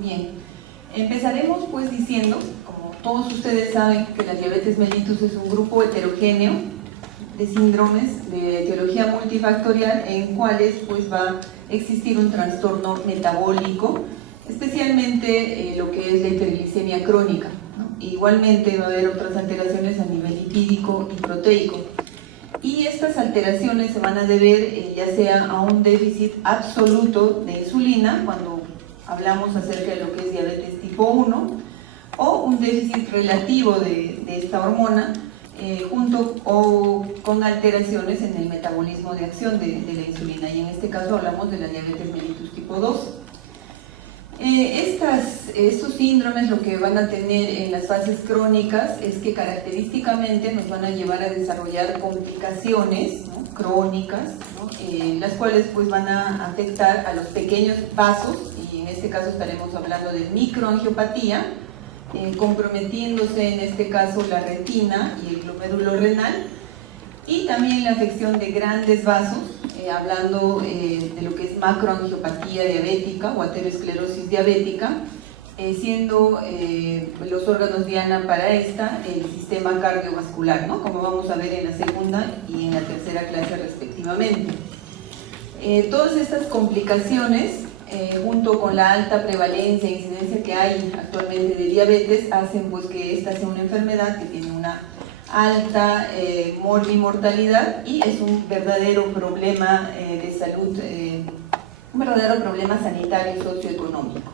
Bien, empezaremos pues diciendo, como todos ustedes saben, que la diabetes mellitus es un grupo heterogéneo de síndromes de etiología multifactorial en cuales pues va a existir un trastorno metabólico, especialmente lo que es la hiperglicemia crónica, ¿no? Igualmente va a haber otras alteraciones a nivel lipídico y proteico. Y estas alteraciones se van a deber ya sea a un déficit absoluto de insulina, cuando hablamos acerca de lo que es diabetes tipo 1, o un déficit relativo de esta hormona, junto o con alteraciones en el metabolismo de acción de la insulina, y en este caso hablamos de la diabetes mellitus tipo 2. Estos síndromes lo que van a tener en las fases crónicas es que característicamente nos van a llevar a desarrollar complicaciones, ¿no?, crónicas, ¿no?, las cuales pues van a afectar a los pequeños vasos, y en este caso estaremos hablando de microangiopatía, comprometiéndose en este caso la retina y el glomérulo renal, y también la afección de grandes vasos, hablando de lo que es macroangiopatía diabética o aterosclerosis diabética, siendo los órganos diana para esta el sistema cardiovascular, ¿no?, como vamos a ver en la segunda y en la tercera clase respectivamente. Todas estas complicaciones, junto con la alta prevalencia e incidencia que hay actualmente de diabetes, hacen pues que esta sea una enfermedad que tiene una alta morbimortalidad y es un verdadero problema de salud, un verdadero problema sanitario y socioeconómico.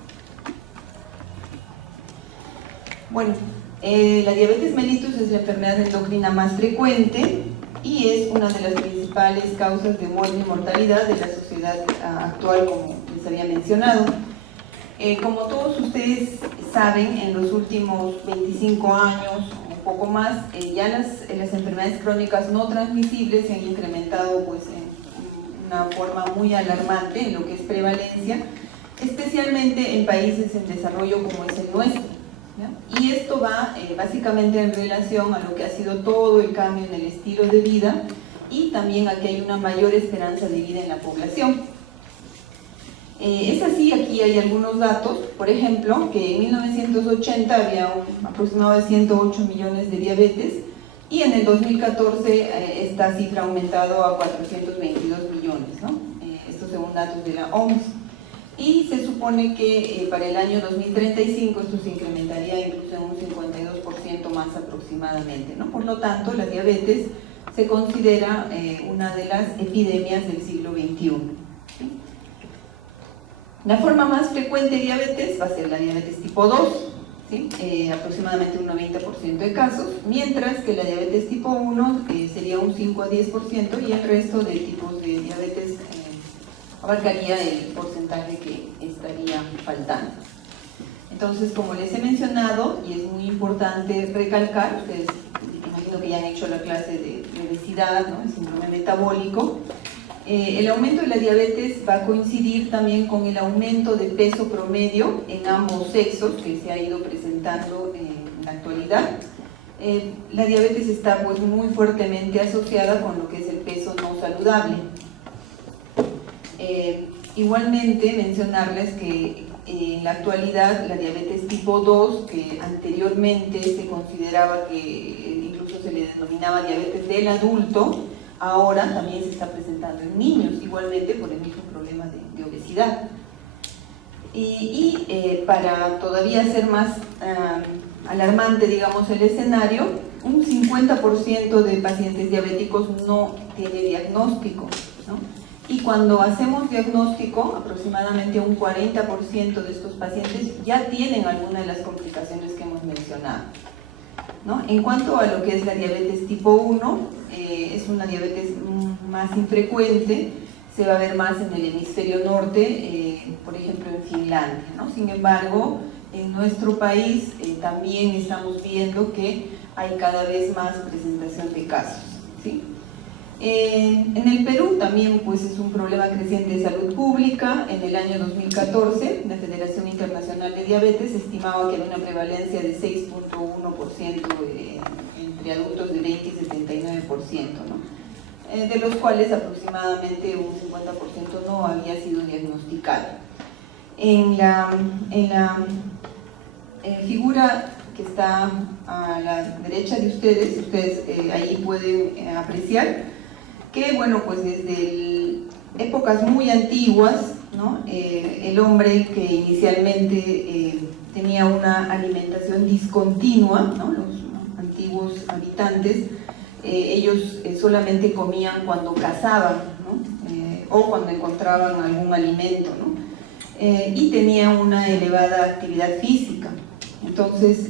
Bueno, la diabetes mellitus es la enfermedad endocrina más frecuente y es una de las principales causas de morbimortalidad de la sociedad actual, como les había mencionado. Como todos ustedes saben, en los últimos 25 años, un poco más, ya las enfermedades crónicas no transmisibles se han incrementado pues, en una forma muy alarmante en lo que es prevalencia, especialmente en países en desarrollo como es el nuestro, ¿ya? Y esto va básicamente en relación a lo que ha sido todo el cambio en el estilo de vida y también a que hay una mayor esperanza de vida en la población. Es así, aquí hay algunos datos, por ejemplo, que en 1980 había un aproximado de 108 millones de diabetes y en el 2014 esta cifra ha aumentado a 422 millones, ¿no? Esto según datos de la OMS. Y se supone que para el año 2035 esto se incrementaría incluso en un 52% más aproximadamente, ¿no? Por lo tanto, la diabetes se considera una de las epidemias del siglo XXI. ¿Sí? La forma más frecuente de diabetes va a ser la diabetes tipo 2, ¿sí? Aproximadamente un 90% de casos, mientras que la diabetes tipo 1 sería un 5 a 10% y el resto de tipos de diabetes abarcaría el porcentaje que estaría faltando. Entonces, como les he mencionado, y es muy importante recalcar, ustedes imagino que ya han hecho la clase de obesidad, ¿no?, el síndrome metabólico. El aumento de la diabetes va a coincidir también con el aumento de peso promedio en ambos sexos que se ha ido presentando en la actualidad. La diabetes está pues muy fuertemente asociada con lo que es el peso no saludable. Igualmente mencionarles que en la actualidad la diabetes tipo 2, que anteriormente se consideraba que incluso se le denominaba diabetes del adulto, ahora también se está presentando en niños, igualmente por el mismo problema de obesidad. Para todavía ser más alarmante, digamos, el escenario, un 50% de pacientes diabéticos no tiene diagnóstico, ¿no? Y cuando hacemos diagnóstico, aproximadamente un 40% de estos pacientes ya tienen alguna de las complicaciones que hemos mencionado, ¿no? En cuanto a lo que es la diabetes tipo 1, es una diabetes más infrecuente, se va a ver más en el hemisferio norte, por ejemplo en Finlandia, ¿no? Sin embargo, en nuestro país también estamos viendo que hay cada vez más presentación de casos, ¿sí? En el Perú también pues, es un problema creciente de salud pública. En el año 2014, la Federación Internacional de Diabetes estimaba que había una prevalencia de 6.1% entre adultos de 20 y 79%, ¿no? De los cuales aproximadamente un 50% no había sido diagnosticado. En la figura que está a la derecha de ustedes, ahí pueden apreciar que, bueno, pues desde épocas muy antiguas, ¿no? El hombre que inicialmente tenía una alimentación discontinua, ¿no? Los antiguos habitantes, ellos solamente comían cuando cazaban, ¿no? O cuando encontraban algún alimento, ¿no? Y tenía una elevada actividad física. Entonces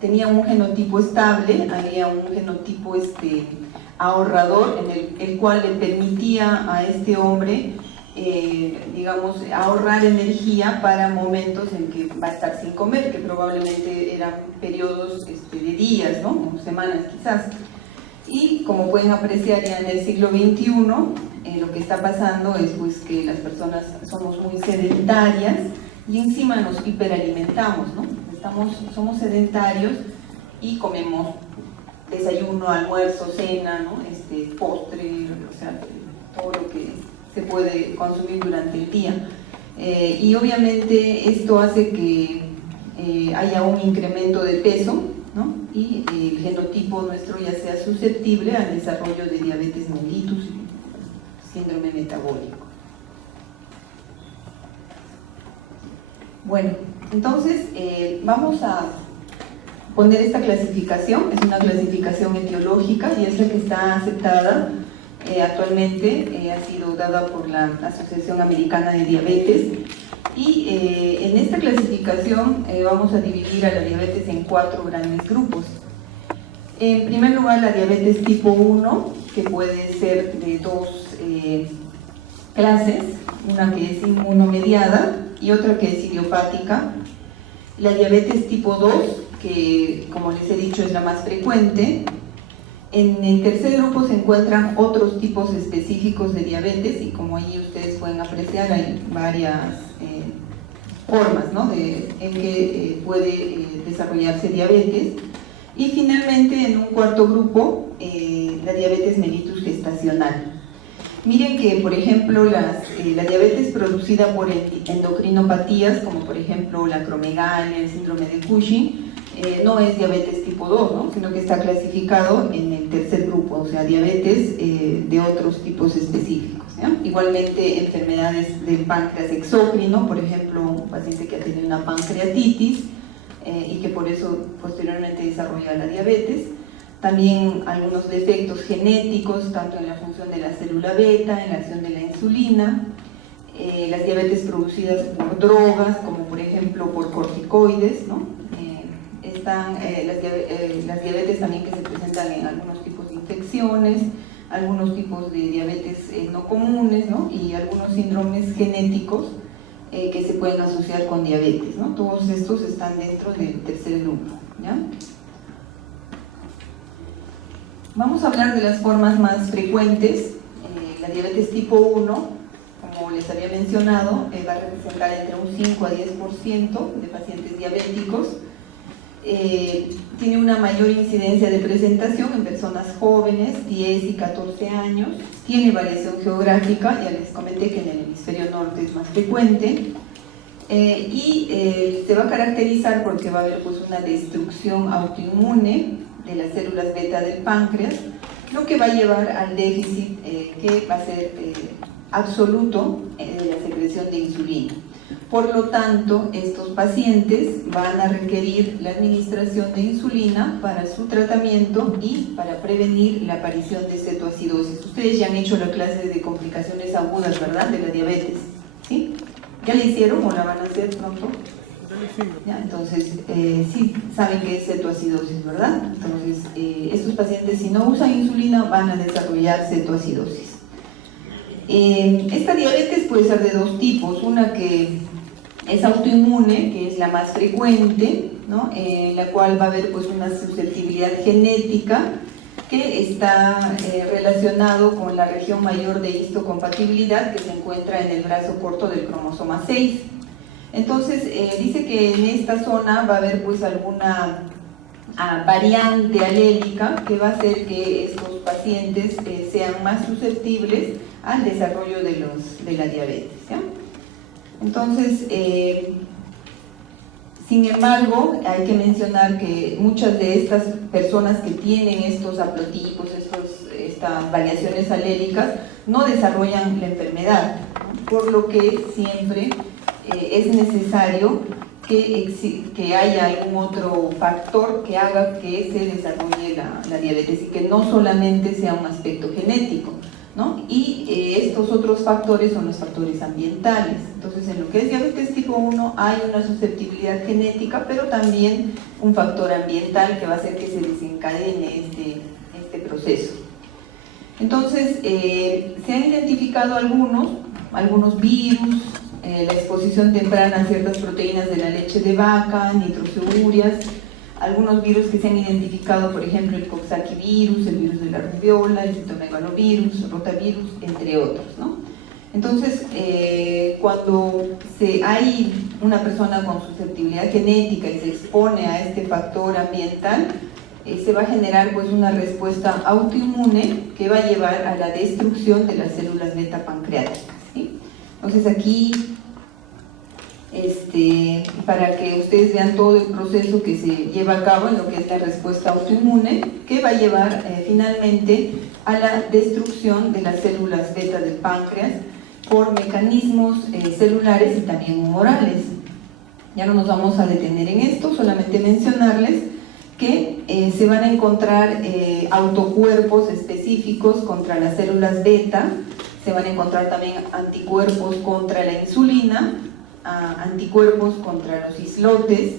tenía un genotipo estable, había un genotipo ahorrador, en el cual le permitía a este hombre, digamos, ahorrar energía para momentos en que va a estar sin comer, que probablemente eran periodos de días, ¿no? O semanas quizás. Y como pueden apreciar ya en el siglo XXI, lo que está pasando es pues que las personas somos muy sedentarias y encima nos hiperalimentamos, ¿no? Somos sedentarios y comemos desayuno, almuerzo, cena, ¿no? Postre, o sea, todo lo que se puede consumir durante el día. Y obviamente esto hace que haya un incremento de peso, ¿no? Y el genotipo nuestro ya sea susceptible al desarrollo de diabetes mellitus y síndrome metabólico. Bueno, entonces vamos a poner esta clasificación. Es una clasificación etiológica y es la que está aceptada actualmente, ha sido dada por la Asociación Americana de Diabetes. Y en esta clasificación vamos a dividir a la diabetes en 4 grandes grupos. En primer lugar, la diabetes tipo 1, que puede ser de 2 clases, una que es inmunomediada y otra que es idiopática. La diabetes tipo 2, que como les he dicho es la más frecuente. En el tercer grupo se encuentran otros tipos específicos de diabetes y como ahí ustedes pueden apreciar hay varias formas, ¿no? en que puede desarrollarse diabetes. Y finalmente en un cuarto grupo la diabetes mellitus gestacional. Miren que por ejemplo la diabetes producida por endocrinopatías como por ejemplo la acromegalia, el síndrome de Cushing, no es diabetes tipo 2, ¿no? Sino que está clasificado en el tercer grupo, o sea, diabetes de otros tipos específicos, ¿ya? Igualmente, enfermedades del páncreas exócrino, por ejemplo, un paciente que ha tenido una pancreatitis y que por eso posteriormente desarrolla la diabetes. También algunos defectos genéticos, tanto en la función de la célula beta, en la acción de la insulina, las diabetes producidas por drogas, como por ejemplo por corticoides, ¿no? Están las diabetes también que se presentan en algunos tipos de infecciones, algunos tipos de diabetes no comunes, ¿no? Y algunos síndromes genéticos que se pueden asociar con diabetes, ¿no? Todos estos están dentro del tercer grupo, ¿ya? Vamos a hablar de las formas más frecuentes. La diabetes tipo 1, como les había mencionado, va a representar entre un 5 a 10% de pacientes diabéticos. Tiene una mayor incidencia de presentación en personas jóvenes, 10 y 14 años, tiene variación geográfica, ya les comenté que en el hemisferio norte es más frecuente, y se va a caracterizar porque va a haber pues, una destrucción autoinmune de las células beta del páncreas, lo que va a llevar al déficit que va a ser absoluto de la secreción de insulina. Por lo tanto, estos pacientes van a requerir la administración de insulina para su tratamiento y para prevenir la aparición de cetoacidosis. Ustedes ya han hecho la clase de complicaciones agudas, ¿verdad?, de la diabetes, ¿sí? ¿Ya la hicieron o la van a hacer pronto? ¿Ya? Entonces, sí saben que es cetoacidosis, ¿verdad? Entonces, estos pacientes si no usan insulina van a desarrollar cetoacidosis. Esta diabetes puede ser de 2 tipos, una que es autoinmune, que es la más frecuente, ¿no? La cual va a haber pues, una susceptibilidad genética que está relacionado con la región mayor de histocompatibilidad que se encuentra en el brazo corto del cromosoma 6. Entonces, dice que en esta zona va a haber pues alguna variante alélica que va a hacer que estos pacientes sean más susceptibles al desarrollo de la diabetes, ¿ya? Entonces, sin embargo, hay que mencionar que muchas de estas personas que tienen estos haplotipos, estas variaciones aléricas, no desarrollan la enfermedad, por lo que siempre es necesario que haya algún otro factor que haga que se desarrolle la diabetes y que no solamente sea un aspecto genético, ¿no? Y estos otros factores son los factores ambientales. Entonces, en lo que es diabetes tipo 1 hay una susceptibilidad genética, pero también un factor ambiental que va a hacer que se desencadene este proceso. Entonces, se han identificado algunos virus, la exposición temprana a ciertas proteínas de la leche de vaca, nitroceurias, algunos virus que se han identificado, por ejemplo, el coxsackievirus, el virus de la rubiola, el citomegalovirus, rotavirus, entre otros, ¿no? Entonces, cuando hay una persona con susceptibilidad genética y se expone a este factor ambiental, se va a generar pues una respuesta autoinmune que va a llevar a la destrucción de las células beta pancreáticas, ¿sí? Entonces aquí, para que ustedes vean todo el proceso que se lleva a cabo en lo que es la respuesta autoinmune, que va a llevar finalmente a la destrucción de las células beta del páncreas por mecanismos celulares y también humorales. Ya no nos vamos a detener en esto, solamente mencionarles que se van a encontrar autocuerpos específicos contra las células beta, se van a encontrar también anticuerpos contra la insulina, anticuerpos contra los islotes,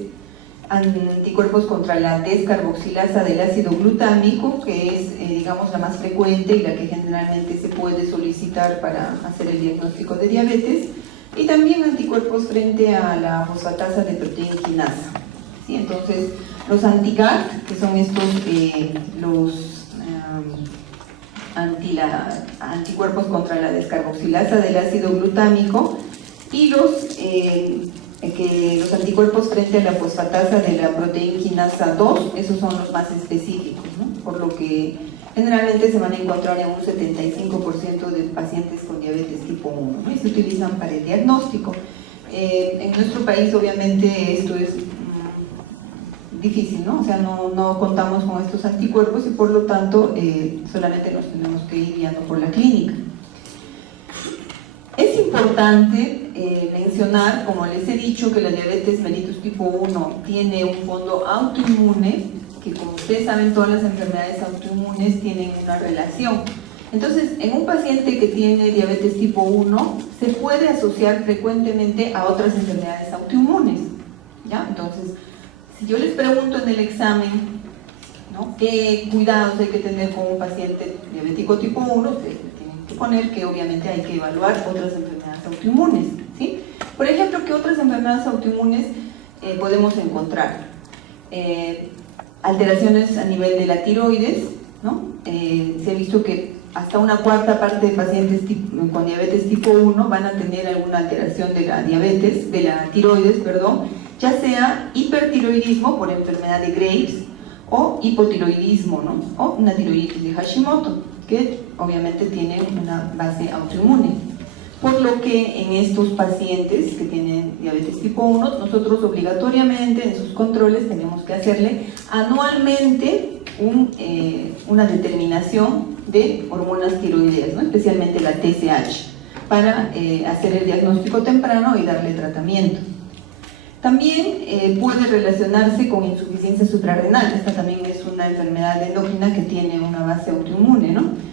anticuerpos contra la descarboxilasa del ácido glutámico, que es, digamos, la más frecuente y la que generalmente se puede solicitar para hacer el diagnóstico de diabetes, y también anticuerpos frente a la fosfatasa de proteína quinasa, ¿sí? Entonces, los anti-GAT, que son estos, anticuerpos contra la descarboxilasa del ácido glutámico, y los anticuerpos frente a la fosfatasa de la proteína quinasa 2, esos son los más específicos, ¿no? Por lo que generalmente se van a encontrar en un 75% de pacientes con diabetes tipo 1, ¿no? Y se utilizan para el diagnóstico. En nuestro país obviamente esto es difícil, ¿no? O sea, no contamos con estos anticuerpos y por lo tanto solamente nos tenemos que ir guiando por la clínica. Es importante mencionar, como les he dicho, que la diabetes mellitus tipo 1 tiene un fondo autoinmune, que como ustedes saben, todas las enfermedades autoinmunes tienen una relación. Entonces, en un paciente que tiene diabetes tipo 1, se puede asociar frecuentemente a otras enfermedades autoinmunes, ¿ya? Entonces, si yo les pregunto en el examen, ¿no?, qué cuidados hay que tener con un paciente diabético tipo 1, ustedes tienen que poner que obviamente hay que evaluar otras enfermedades autoinmunes, ¿sí? Por ejemplo, ¿qué otras enfermedades autoinmunes podemos encontrar? Alteraciones a nivel de la tiroides, ¿no? Se ha visto que hasta una cuarta parte de pacientes con diabetes tipo 1 van a tener alguna alteración de la tiroides, ya sea hipertiroidismo por enfermedad de Graves o hipotiroidismo, ¿no? O una tiroiditis de Hashimoto, que obviamente tienen una base autoinmune. Por lo que en estos pacientes que tienen diabetes tipo 1, nosotros obligatoriamente en sus controles tenemos que hacerle anualmente una determinación de hormonas tiroideas, ¿no?, especialmente la TSH, para hacer el diagnóstico temprano y darle tratamiento. También puede relacionarse con insuficiencia suprarrenal. Esta también es una enfermedad endocrina que tiene una base autoinmune, ¿no?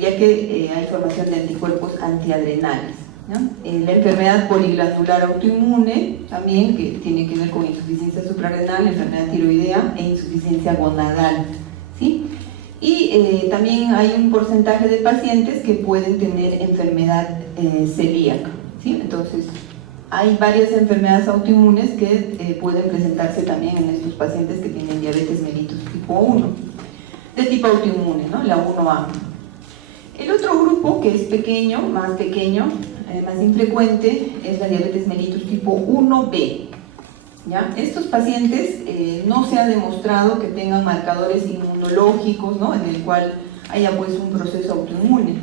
Ya que hay formación de anticuerpos antiadrenales, ¿no? La enfermedad poliglandular autoinmune también, que tiene que ver con insuficiencia suprarrenal, enfermedad tiroidea e insuficiencia gonadal, ¿sí? Y también hay un porcentaje de pacientes que pueden tener enfermedad celíaca, ¿sí? Entonces, hay varias enfermedades autoinmunes que pueden presentarse también en estos pacientes que tienen diabetes mellitus tipo 1, de tipo autoinmune, ¿no?, la 1A. El otro grupo que es pequeño, más infrecuente, es la diabetes mellitus tipo 1B. ¿Ya? Estos pacientes no se ha demostrado que tengan marcadores inmunológicos, ¿no?, en el cual haya pues un proceso autoinmune.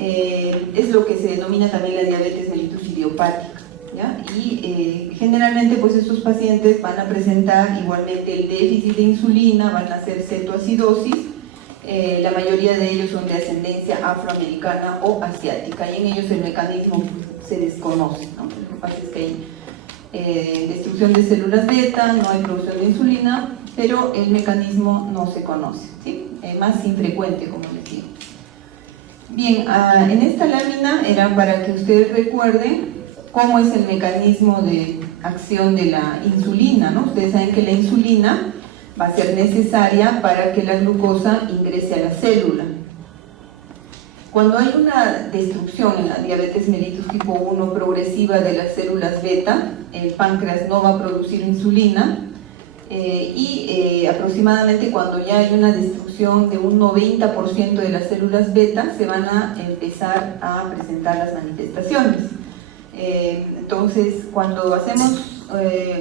es lo que se denomina también la diabetes mellitus idiopática, ¿ya? Y generalmente pues estos pacientes van a presentar igualmente el déficit de insulina, van a hacer cetoacidosis. La mayoría de ellos son de ascendencia afroamericana o asiática, y en ellos el mecanismo pues, se desconoce, ¿no? Lo que pasa es que hay destrucción de células beta, no hay producción de insulina, pero el mecanismo no se conoce, ¿sí? Más infrecuente, como les digo. Bien, en esta lámina era para que ustedes recuerden cómo es el mecanismo de acción de la insulina, ¿no? Ustedes saben que la insulina va a ser necesaria para que la glucosa ingrese a la célula. Cuando hay una destrucción en la diabetes mellitus tipo 1 progresiva de las células beta, el páncreas no va a producir insulina, y aproximadamente cuando ya hay una destrucción de un 90% de las células beta, se van a empezar a presentar las manifestaciones. Entonces, cuando hacemos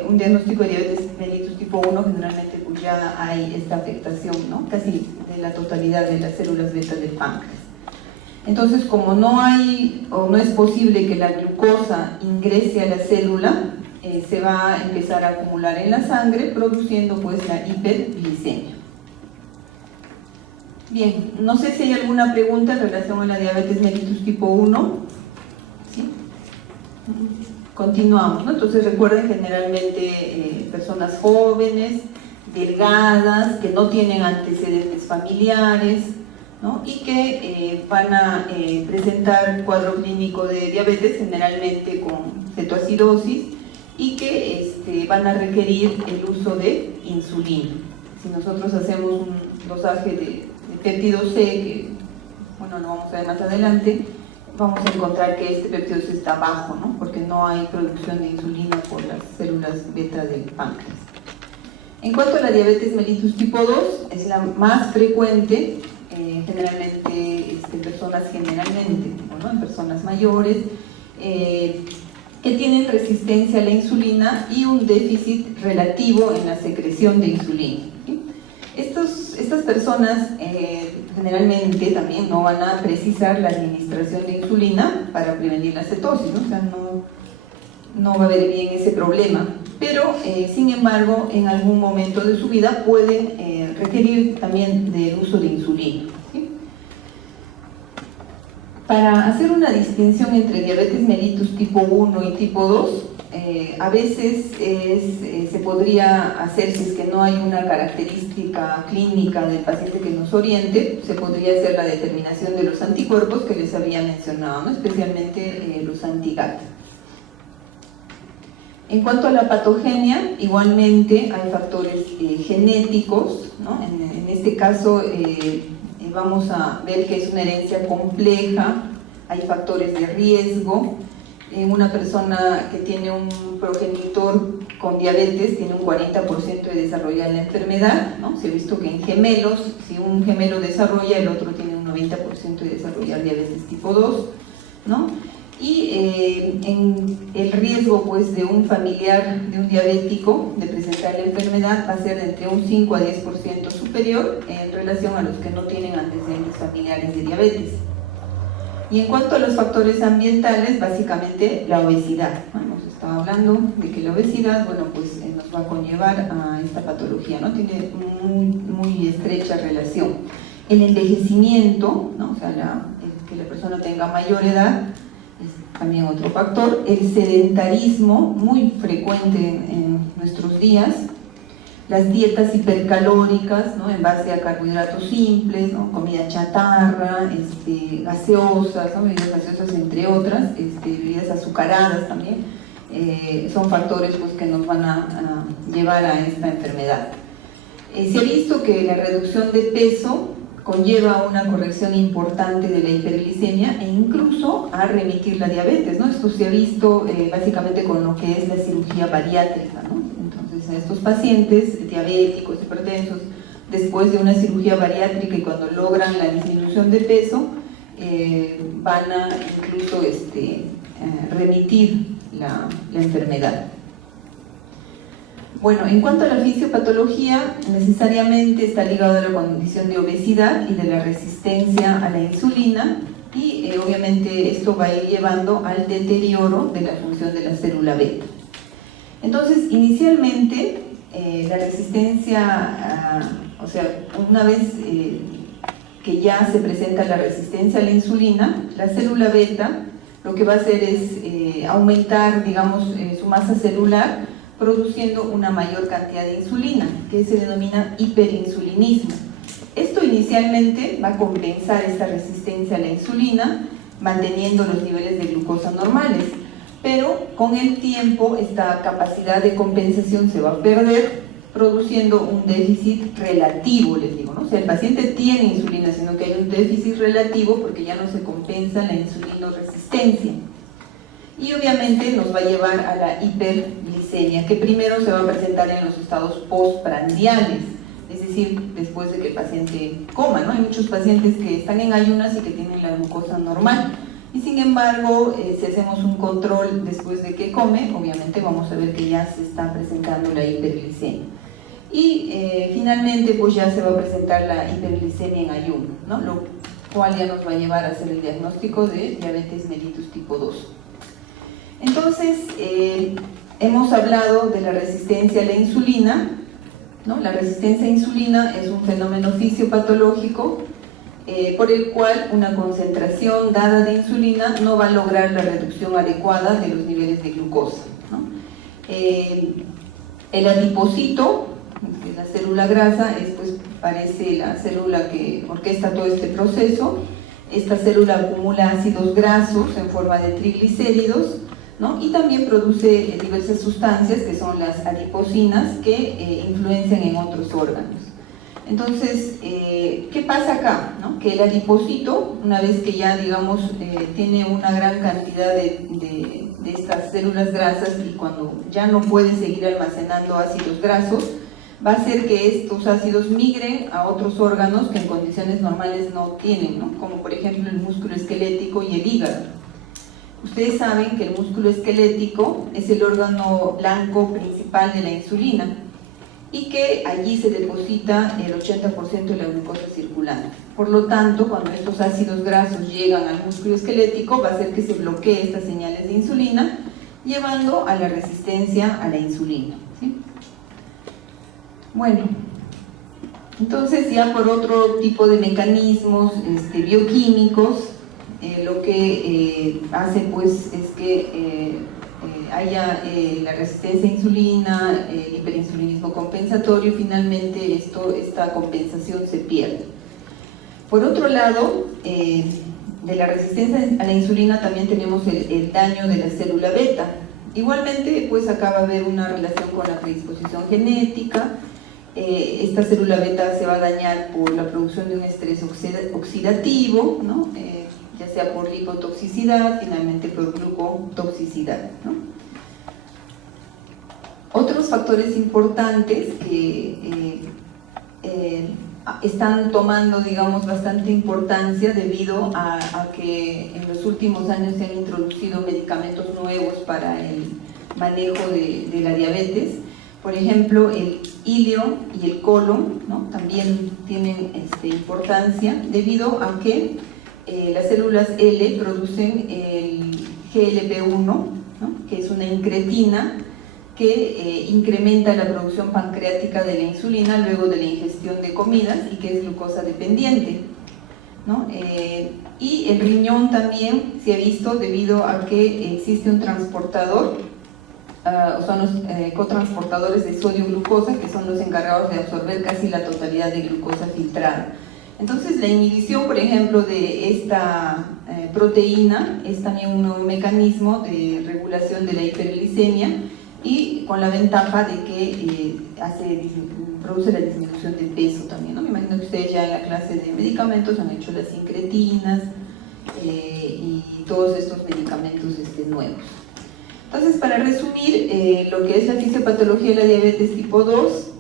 un diagnóstico de diabetes mellitus tipo 1, generalmente pues ya hay esta afectación, ¿no? Casi de la totalidad de las células beta del páncreas. Entonces, como no hay o no es posible que la glucosa ingrese a la célula, se va a empezar a acumular en la sangre, produciendo pues la hiperglicemia. Bien, no sé si hay alguna pregunta en relación a la diabetes mellitus tipo 1. ¿Sí? Continuamos, ¿no? Entonces recuerden, generalmente personas jóvenes, delgadas, que no tienen antecedentes familiares, ¿no? Y que van a presentar cuadro clínico de diabetes, generalmente con cetoacidosis, y que van a requerir el uso de insulina. Si nosotros hacemos un dosaje de péptido C, que bueno, lo vamos a ver más adelante, vamos a encontrar que este péptido C está bajo, ¿no? Porque no hay producción de insulina por las células beta del páncreas. En cuanto a la diabetes mellitus tipo 2, es la más frecuente, generalmente en personas en personas mayores, que tienen resistencia a la insulina y un déficit relativo en la secreción de insulina, ¿sí? Estas personas generalmente también no van a precisar la administración de insulina para prevenir la cetosis, ¿no? O sea, no va a haber bien ese problema, pero sin embargo en algún momento de su vida pueden requerir también del uso de insulina, ¿sí? Para hacer una distinción entre diabetes mellitus tipo 1 y tipo 2, a veces se podría hacer, si es que no hay una característica clínica del paciente que nos oriente, se podría hacer la determinación de los anticuerpos que les había mencionado, ¿no? Especialmente los anti-GAT. En cuanto a la patogenia, igualmente hay factores genéticos, ¿no? En este caso vamos a ver que es una herencia compleja, hay factores de riesgo. Una persona que tiene un progenitor con diabetes tiene un 40% de desarrollar la enfermedad, ¿no? Se ha visto que en gemelos, si un gemelo desarrolla, el otro tiene un 90% de desarrollar diabetes tipo 2, ¿no? Y en el riesgo pues, de un familiar de un diabético de presentar la enfermedad va a ser de entre un 5 a 10% superior en relación a los que no tienen antecedentes familiares de diabetes. Y en cuanto a los factores ambientales, básicamente la obesidad, ¿no? Hemos estado hablando de que la obesidad, bueno, pues nos va a conllevar a esta patología, ¿no? Tiene muy estrecha relación. El envejecimiento, ¿no? O sea, que la persona tenga mayor edad, es también otro factor. El sedentarismo, muy frecuente en nuestros días. Las dietas hipercalóricas, ¿no? En base a carbohidratos simples, ¿no? Comida chatarra, gaseosas, ¿no? Bebidas gaseosas entre otras, bebidas azucaradas también, son factores pues, que nos van a llevar a esta enfermedad. Se ha visto que la reducción de peso conlleva una corrección importante de la hiperglicemia e incluso a remitir la diabetes, ¿no? Esto se ha visto básicamente con lo que es la cirugía bariátrica, ¿no? Entonces, a estos pacientes diabéticos, hipertensos, después de una cirugía bariátrica y cuando logran la disminución de peso, van a incluso remitir la enfermedad. Bueno, en cuanto a la fisiopatología, necesariamente está ligado a la condición de obesidad y de la resistencia a la insulina, y obviamente esto va a ir llevando al deterioro de la función de la célula beta. Entonces, inicialmente, la resistencia, o sea, una vez que ya se presenta la resistencia a la insulina, la célula beta lo que va a hacer es aumentar, digamos, su masa celular, produciendo una mayor cantidad de insulina, que se denomina hiperinsulinismo. Esto inicialmente va a compensar esta resistencia a la insulina, manteniendo los niveles de glucosa normales, pero con el tiempo esta capacidad de compensación se va a perder, produciendo un déficit relativo, les digo, ¿no? O sea, el paciente tiene insulina, sino que hay un déficit relativo porque ya no se compensa la insulinoresistencia. Y obviamente nos va a llevar a la hiperglicemia, que primero se va a presentar en los estados postprandiales, es decir, después de que el paciente coma, ¿no? Hay muchos pacientes que están en ayunas y que tienen la glucosa normal, y sin embargo, si hacemos un control después de que come, obviamente vamos a ver que ya se está presentando la hiperglicemia. Y finalmente, pues ya se va a presentar la hiperglicemia en ayuno, ¿no? Lo cual ya nos va a llevar a hacer el diagnóstico de diabetes mellitus tipo 2. Entonces, hemos hablado de la resistencia a la insulina, ¿no? La resistencia a insulina es un fenómeno fisiopatológico por el cual una concentración dada de insulina no va a lograr la reducción adecuada de los niveles de glucosa, ¿no? El adipocito, la célula grasa, pues parece la célula que orquesta todo este proceso. Esta célula acumula ácidos grasos en forma de triglicéridos, ¿no? Y también produce diversas sustancias que son las adipocinas que influencian en otros órganos. Entonces, ¿qué pasa acá? ¿No? Que el adipocito, una vez que ya, digamos, tiene una gran cantidad de estas células grasas y cuando ya no puede seguir almacenando ácidos grasos, va a hacer que estos ácidos migren a otros órganos que en condiciones normales no tienen, ¿no? Como por ejemplo el músculo esquelético y el hígado. Ustedes saben que el músculo esquelético es el órgano blanco principal de la insulina y que allí se deposita el 80% de la glucosa circulante. Por lo tanto, cuando estos ácidos grasos llegan al músculo esquelético, va a hacer que se bloquee estas señales de insulina, llevando a la resistencia a la insulina, ¿sí? Bueno, entonces ya por otro tipo de mecanismos bioquímicos, lo que hace pues es que haya la resistencia a insulina, el hiperinsulinismo compensatorio, y finalmente esta compensación se pierde. Por otro lado, de la resistencia a la insulina también tenemos el daño de la célula beta. Igualmente, pues acá va a haber una relación con la predisposición genética. Esta célula beta se va a dañar por la producción de un estrés oxidativo, ¿no? Ya sea por lipotoxicidad, finalmente por glucotoxicidad, ¿no? Otros factores importantes que están tomando, digamos, bastante importancia debido a que en los últimos años se han introducido medicamentos nuevos para el manejo de la diabetes. Por ejemplo, el ilion y el colon, ¿no? También tienen importancia debido a que las células L producen el GLP-1, ¿no? Que es una incretina que incrementa la producción pancreática de la insulina luego de la ingestión de comidas y que es glucosa dependiente, ¿no? Y el riñón también se ha visto debido a que existe un transportador, son los cotransportadores de sodio-glucosa, que son los encargados de absorber casi la totalidad de glucosa filtrada. Entonces, la inhibición, por ejemplo, de esta proteína es también un nuevo mecanismo de regulación de la hiperglicemia y con la ventaja de que produce la disminución del peso también, ¿no? Me imagino que ustedes ya en la clase de medicamentos han hecho las incretinas y todos estos medicamentos nuevos. Entonces, para resumir, lo que es la fisiopatología de la diabetes tipo 2,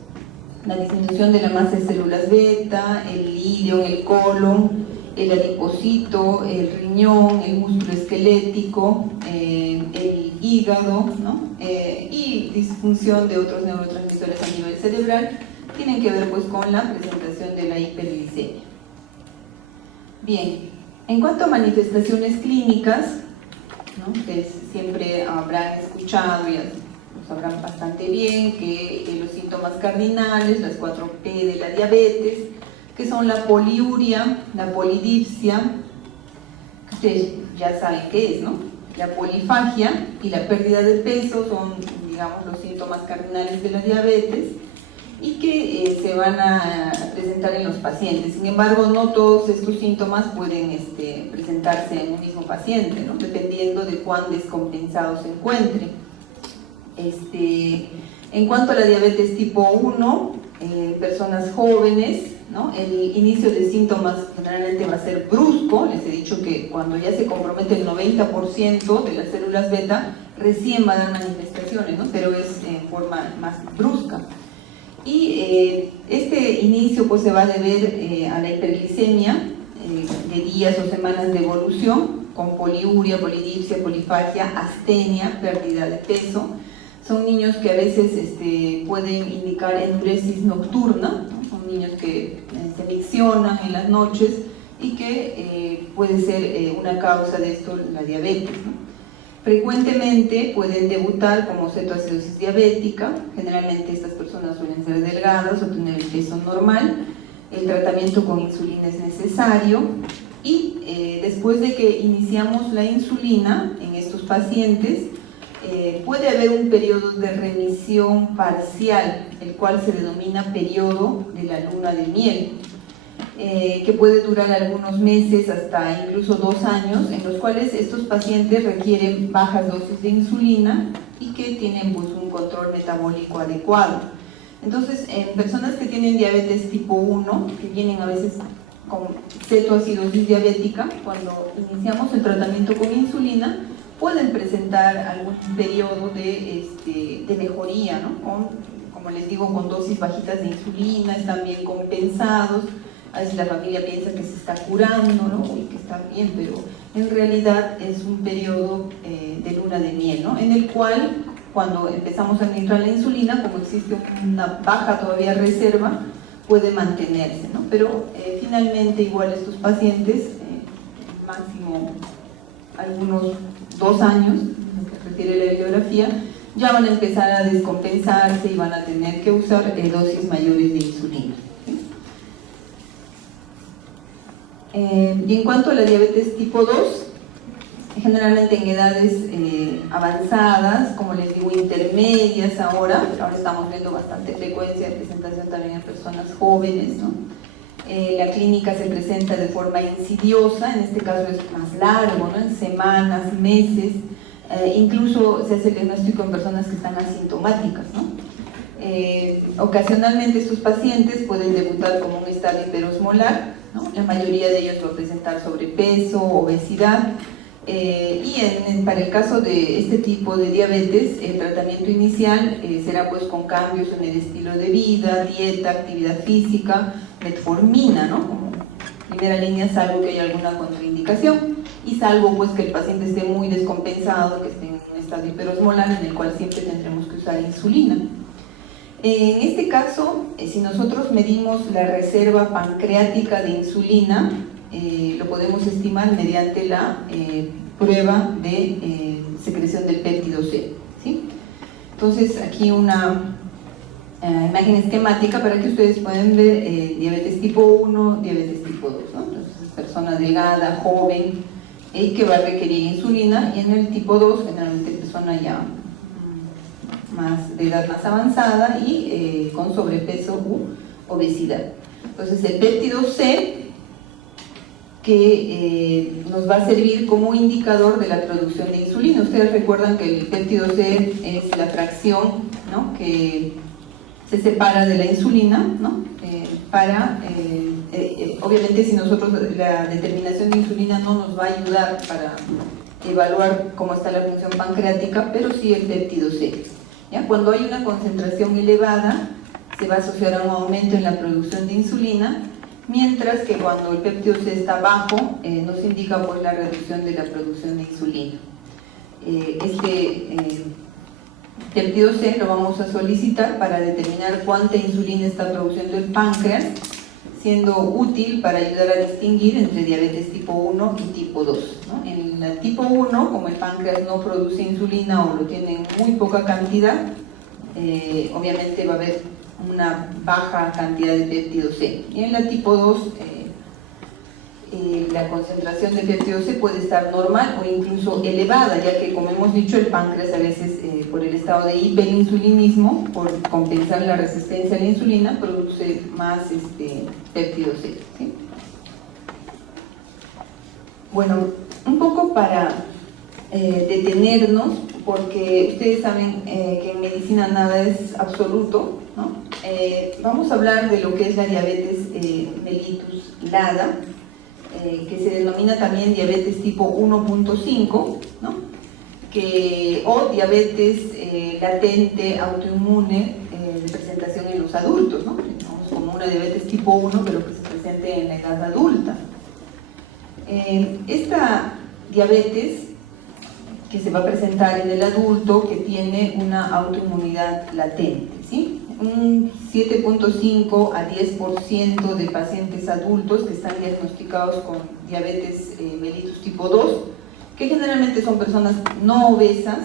la disminución de la masa de células beta, el ilion, el colon, el adipocito, el riñón, el músculo esquelético, el hígado, ¿no? Y disfunción de otros neurotransmisores a nivel cerebral, tienen que ver pues con la presentación de la hiperglicemia. Bien, En cuanto a manifestaciones clínicas, ¿no?, que siempre habrán escuchado y lo sabrán bastante bien, que los síntomas cardinales, las 4P de la diabetes, que son la poliuria, la polidipsia, que ustedes ya saben qué es, ¿no? La polifagia y la pérdida de peso son, digamos, los síntomas cardinales de la diabetes y que se van a presentar en los pacientes. Sin embargo, no todos estos síntomas pueden presentarse en un mismo paciente, ¿no?, dependiendo de cuán descompensado se encuentre. En cuanto a la diabetes tipo 1, personas jóvenes, ¿no?, el inicio de síntomas generalmente va a ser brusco. Les he dicho que cuando ya se compromete el 90% de las células beta, recién va a dar manifestaciones, ¿no?, pero es en forma más brusca. Y este inicio pues se va a deber a la hiperglicemia de días o semanas de evolución, con poliuria, polidipsia, polifagia, astenia, pérdida de peso. Son niños que a veces pueden indicar enuresis nocturna, ¿no? Son niños que se miccionan en las noches y que puede ser una causa de esto la diabetes, ¿no? Frecuentemente pueden debutar como cetoacidosis diabética. Generalmente estas personas suelen ser delgadas o tener el peso normal. El tratamiento con insulina es necesario y después de que iniciamos la insulina en estos pacientes, puede haber un periodo de remisión parcial, el cual se denomina periodo de la luna de miel, que puede durar algunos meses hasta incluso 2 años, en los cuales estos pacientes requieren bajas dosis de insulina y que tienen pues un control metabólico adecuado. Entonces, en personas que tienen diabetes tipo 1, que vienen a veces con cetoacidosis diabética, cuando iniciamos el tratamiento con insulina, pueden presentar algún periodo de mejoría, ¿no? Como les digo, con dosis bajitas de insulina, están bien compensados. A veces la familia piensa que se está curando, ¿no?, y que está bien, pero en realidad es un periodo de luna de miel, ¿no?, en el cual cuando empezamos a administrar la insulina, como existe una baja todavía reserva, puede mantenerse, ¿no? Pero finalmente igual estos pacientes, máximo algunos 2 años, lo que refiere la bibliografía, ya van a empezar a descompensarse y van a tener que usar dosis mayores de insulina. Y en cuanto a la diabetes tipo 2, generalmente en edades avanzadas, como les digo, intermedias ahora estamos viendo bastante frecuencia de presentación también en personas jóvenes, ¿no? La clínica se presenta de forma insidiosa, en este caso es más largo, ¿no?, en semanas, meses, incluso se hace el diagnóstico en personas que están asintomáticas, ¿no? Ocasionalmente estos pacientes pueden debutar como un estado hiperosmolar, ¿no? La mayoría de ellos va a presentar sobrepeso, obesidad, y para el caso de este tipo de diabetes, el tratamiento inicial será pues con cambios en el estilo de vida, dieta, actividad física, metformina, ¿no?, como primera línea, salvo que haya alguna contraindicación y salvo pues que el paciente esté muy descompensado, que esté en un estado hiperosmolar en el cual siempre tendremos que usar insulina. En este caso, si nosotros medimos la reserva pancreática de insulina, lo podemos estimar mediante la prueba de secreción del péptido C, ¿sí? Entonces, aquí una imagen esquemática para que ustedes puedan ver diabetes tipo 1, diabetes tipo 2, ¿no? Entonces, persona delgada, joven, que va a requerir insulina, y en el tipo 2, generalmente persona ya de edad más avanzada y con sobrepeso u obesidad. Entonces, el péptido C, que nos va a servir como indicador de la producción de insulina. Ustedes recuerdan que el péptido C es la fracción, ¿no?, que se separa de la insulina, ¿no?, obviamente si nosotros la determinación de insulina no nos va a ayudar para evaluar cómo está la función pancreática, pero sí el péptido C. ¿Ya? Cuando hay una concentración elevada, se va a asociar a un aumento en la producción de insulina, mientras que cuando el péptido C está bajo, nos indica pues la reducción de la producción de insulina. Péptido C lo vamos a solicitar para determinar cuánta insulina está produciendo el páncreas, siendo útil para ayudar a distinguir entre diabetes tipo 1 y tipo 2, ¿no? En la tipo 1, como el páncreas no produce insulina o lo tiene en muy poca cantidad, obviamente va a haber una baja cantidad de péptido C. Y en la tipo 2, la concentración de péptido C puede estar normal o incluso elevada, ya que, como hemos dicho, el páncreas a veces, por el estado de hiperinsulinismo, por compensar la resistencia a la insulina, produce más péptido C, ¿sí? Bueno, un poco para detenernos, porque ustedes saben que en medicina nada es absoluto, ¿no? Vamos a hablar de lo que es la diabetes mellitus LADA, que se denomina también diabetes tipo 1.5, ¿no? O diabetes latente autoinmune de presentación en los adultos, ¿no? Como una diabetes tipo 1, pero que se presente en la edad adulta. Esta diabetes que se va a presentar en el adulto, que tiene una autoinmunidad latente, ¿sí? Un 7.5 a 10% de pacientes adultos que están diagnosticados con diabetes mellitus tipo 2, que generalmente son personas no obesas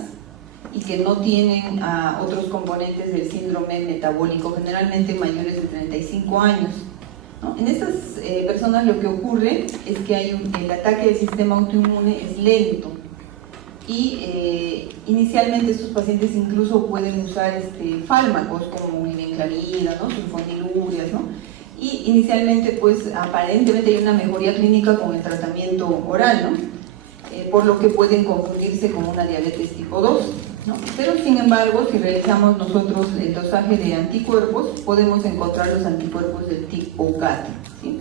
y que no tienen otros componentes del síndrome metabólico, generalmente mayores de 35 años. ¿No? En estas personas lo que ocurre es que el ataque del sistema autoinmune es lento, y inicialmente estos pacientes incluso pueden usar fármacos como imenclavida, ¿no? Sulfonilurias, ¿no? Y inicialmente, pues, aparentemente hay una mejoría clínica con el tratamiento oral, ¿no? Por lo que pueden confundirse con una diabetes tipo 2, ¿no? Pero sin embargo, si realizamos nosotros el dosaje de anticuerpos, podemos encontrar los anticuerpos del tipo GAT, ¿sí?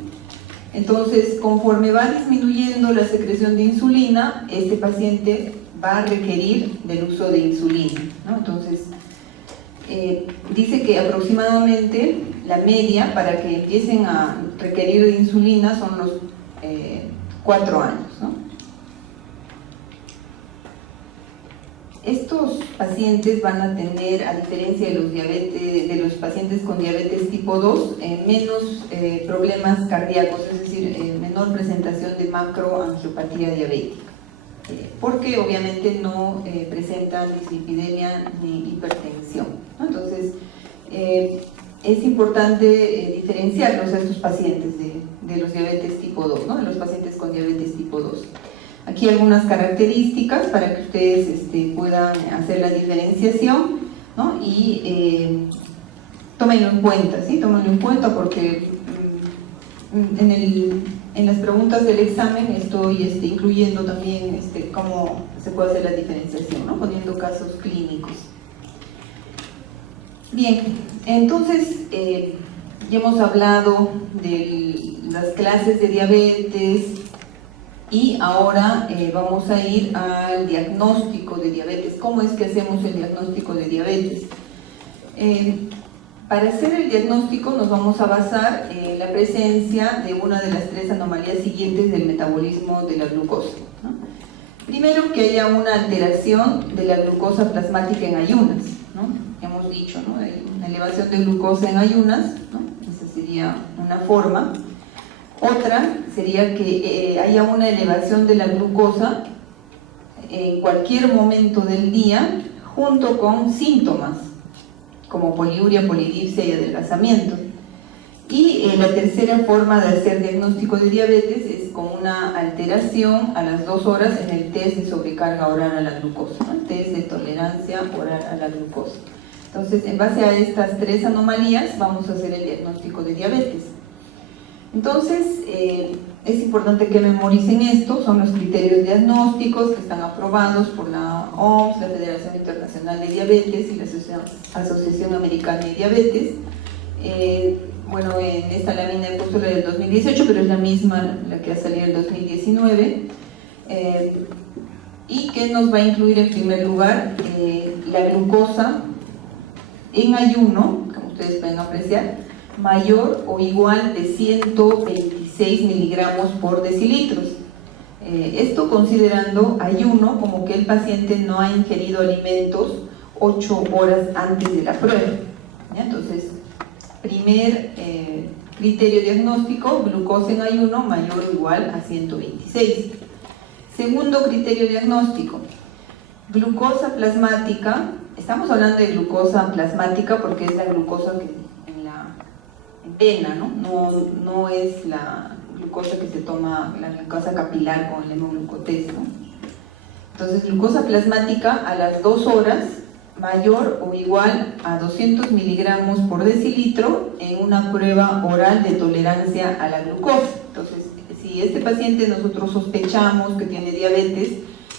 Entonces, conforme va disminuyendo la secreción de insulina, este paciente va a requerir del uso de insulina, ¿no? Entonces, dice que aproximadamente la media para que empiecen a requerir de insulina son los 4 años, ¿no? Estos pacientes van a tener, a diferencia de los pacientes con diabetes tipo 2, menos problemas cardíacos, es decir, menor presentación de macroangiopatía diabética, porque obviamente no presentan dislipidemia ni hipertensión, ¿no? Entonces, es importante diferenciarlos a estos pacientes de los diabetes tipo 2, ¿no? De los pacientes con diabetes tipo 2. Aquí algunas características para que ustedes puedan hacer la diferenciación, ¿no? Y tómenlo en cuenta, ¿sí? Tómenlo en cuenta porque en las preguntas del examen estoy incluyendo también cómo se puede hacer la diferenciación, ¿no? Poniendo casos clínicos. Bien, entonces ya hemos hablado de las clases de diabetes y ahora vamos a ir al diagnóstico de diabetes. ¿Cómo es que hacemos el diagnóstico de diabetes? Para hacer el diagnóstico nos vamos a basar en la presencia de una de las 3 anomalías siguientes del metabolismo de la glucosa, ¿no? Primero, que haya una alteración de la glucosa plasmática en ayunas, ¿no? Hemos dicho, ¿no? Hay una elevación de glucosa en ayunas, ¿no? Esa sería una forma. Otra sería que haya una elevación de la glucosa en cualquier momento del día junto con síntomas como poliuria, polidipsia y adelgazamiento. Y la tercera forma de hacer diagnóstico de diabetes es con una alteración a las 2 horas en el test de sobrecarga oral a la glucosa, ¿no? El test de tolerancia oral a la glucosa. Entonces, en base a estas 3 anomalías vamos a hacer el diagnóstico de diabetes. Entonces, es importante que memoricen esto, son los criterios diagnósticos que están aprobados por la OMS, la Federación Internacional de Diabetes y la Asociación Americana de Diabetes. Bueno, en esta lámina he puesto la del 2018, pero es la misma la que ha salido en 2019. Y que nos va a incluir en primer lugar la glucosa en ayuno, como ustedes pueden apreciar, mayor o igual de 126 miligramos por decilitros. Esto considerando ayuno como que el paciente no ha ingerido alimentos 8 horas antes de la prueba, ¿ya? Entonces, primer criterio diagnóstico, glucosa en ayuno mayor o igual a 126. Segundo criterio diagnóstico, glucosa plasmática. Estamos hablando de glucosa plasmática porque es la glucosa que en vena, no es la glucosa que se toma, la glucosa capilar con el hemoglucotés, ¿no? Entonces, glucosa plasmática a las 2 horas mayor o igual a 200 miligramos por decilitro en una prueba oral de tolerancia a la glucosa. Entonces, si este paciente nosotros sospechamos que tiene diabetes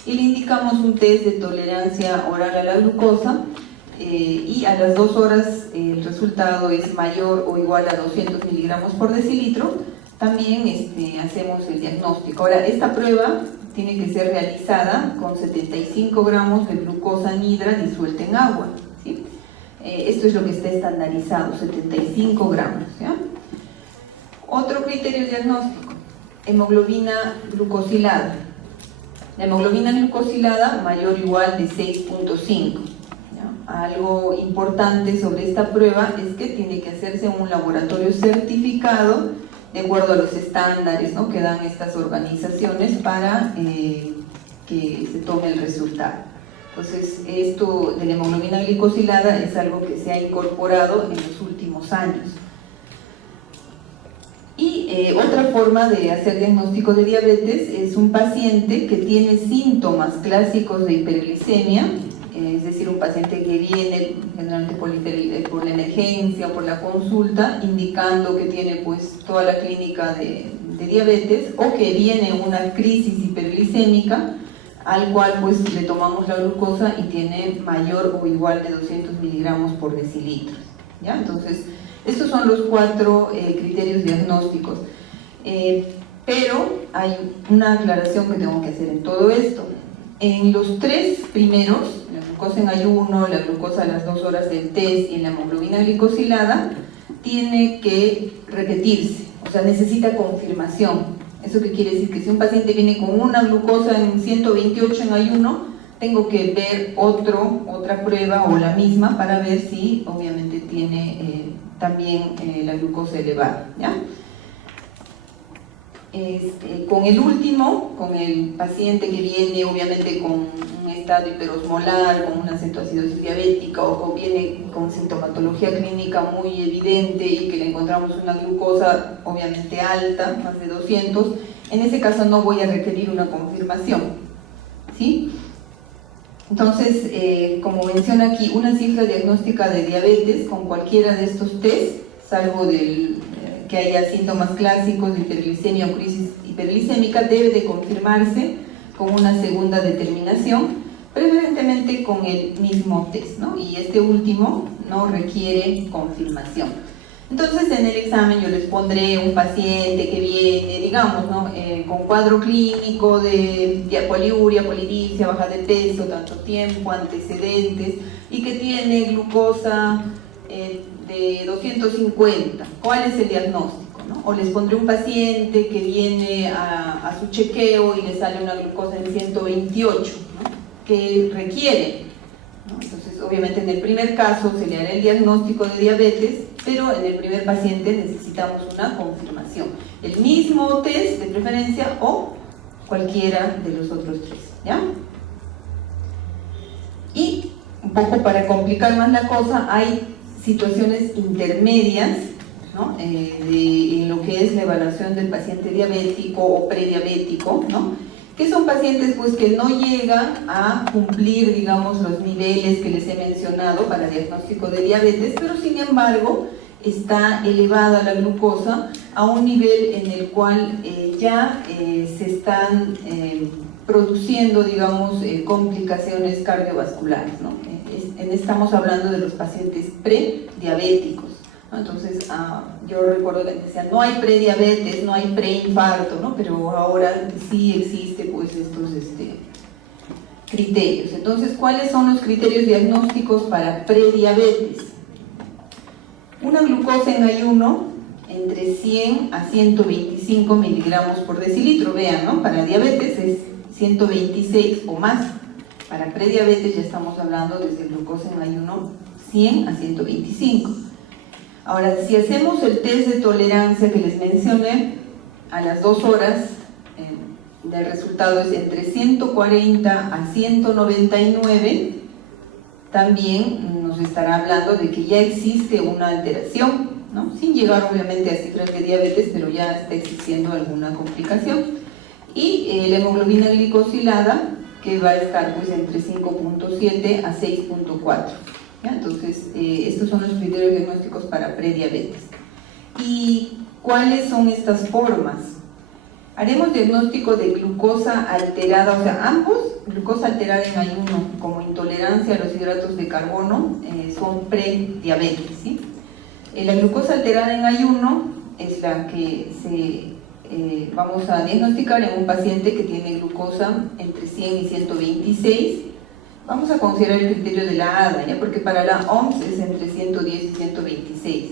y le indicamos un test de tolerancia oral a la glucosa, y a las 2 horas el resultado es mayor o igual a 200 miligramos por decilitro, también hacemos el diagnóstico. Ahora, esta prueba tiene que ser realizada con 75 gramos de glucosa anhidra disuelta en agua, ¿sí? Esto es lo que está estandarizado, 75 gramos, ¿ya? Otro criterio diagnóstico, hemoglobina glucosilada. La hemoglobina glucosilada mayor o igual de 6.5. Algo importante sobre esta prueba es que tiene que hacerse en un laboratorio certificado de acuerdo a los estándares, ¿no?, que dan estas organizaciones para que se tome el resultado. Entonces, esto de la hemoglobina glicosilada es algo que se ha incorporado en los últimos años. Y otra forma de hacer diagnóstico de diabetes es un paciente que tiene síntomas clásicos de hiperglicemia, es decir, un paciente que viene generalmente por la emergencia o por la consulta, indicando que tiene pues toda la clínica de diabetes, o que viene una crisis hiperglicémica, al cual pues le tomamos la glucosa y tiene mayor o igual de 200 miligramos por decilitro, ¿ya? Entonces, estos son los 4 criterios diagnósticos, pero hay una aclaración que tengo que hacer en todo esto. En los 3 primeros, la glucosa en ayuno, la glucosa a las 2 horas del test y la hemoglobina glicosilada, tiene que repetirse, o sea, necesita confirmación. ¿Eso qué quiere decir? Que si un paciente viene con una glucosa en 128 en ayuno, tengo que ver otra prueba o la misma para ver si obviamente tiene también la glucosa elevada, ¿ya? Con el último, con el paciente que viene obviamente con un estado hiperosmolar, con una cetoacidosis diabética, o viene con sintomatología clínica muy evidente y que le encontramos una glucosa obviamente alta, más de 200, en ese caso no voy a requerir una confirmación, ¿sí? Entonces, como menciona aquí, una cifra diagnóstica de diabetes con cualquiera de estos test, salvo que haya síntomas clásicos de hiperglicemia o crisis hiperglicémica, debe de confirmarse con una segunda determinación, preferentemente con el mismo test, ¿no? Y este último no requiere confirmación. Entonces, en el examen yo les pondré un paciente que viene, digamos, ¿no?, con cuadro clínico de poliuria, polidipsia, baja de peso, tanto tiempo, antecedentes, y que tiene glucosa de 250. ¿Cuál es el diagnóstico, no? O les pondré un paciente que viene a su chequeo y le sale una glucosa en 128, ¿no?, que requiere, ¿no? Entonces, obviamente en el primer caso se le hará el diagnóstico de diabetes, pero en el primer paciente necesitamos una confirmación. El mismo test de preferencia o cualquiera de los otros 3, ¿ya? Y un poco para complicar más la cosa, hay situaciones intermedias, ¿no?, en lo que es la evaluación del paciente diabético o prediabético, ¿no?, que son pacientes pues que no llegan a cumplir, digamos, los niveles que les he mencionado para diagnóstico de diabetes, pero sin embargo está elevada la glucosa a un nivel en el cual ya se están produciendo, digamos, complicaciones cardiovasculares, ¿no? Estamos hablando de los pacientes prediabéticos, ¿no? Entonces, yo recuerdo que decían, no hay prediabetes, no hay preinfarto, ¿no? Pero ahora sí existe pues estos criterios. Entonces, ¿cuáles son los criterios diagnósticos para prediabetes? Una glucosa en ayuno entre 100 a 125 miligramos por decilitro. Vean, ¿no?, para diabetes es 126 o más. Para prediabetes ya estamos hablando desde glucosa en ayuno 100 a 125. Ahora, si hacemos el test de tolerancia que les mencioné, a las 2 horas, el resultado es entre 140 a 199, también nos estará hablando de que ya existe una alteración, ¿no? Sin llegar obviamente a cifras de diabetes, pero ya está existiendo alguna complicación. Y la hemoglobina glicosilada, que va a estar pues entre 5.7 a 6.4. Entonces, estos son los criterios diagnósticos para prediabetes. ¿Y cuáles son estas formas? Haremos diagnóstico de glucosa alterada, o sea, ambos, glucosa alterada en ayuno como intolerancia a los hidratos de carbono, son prediabetes, ¿sí? La glucosa alterada en ayuno es la que vamos a diagnosticar en un paciente que tiene glucosa entre 100 y 126. Vamos a considerar el criterio de la ADA, ¿ya? Porque para la OMS es entre 110 y 126.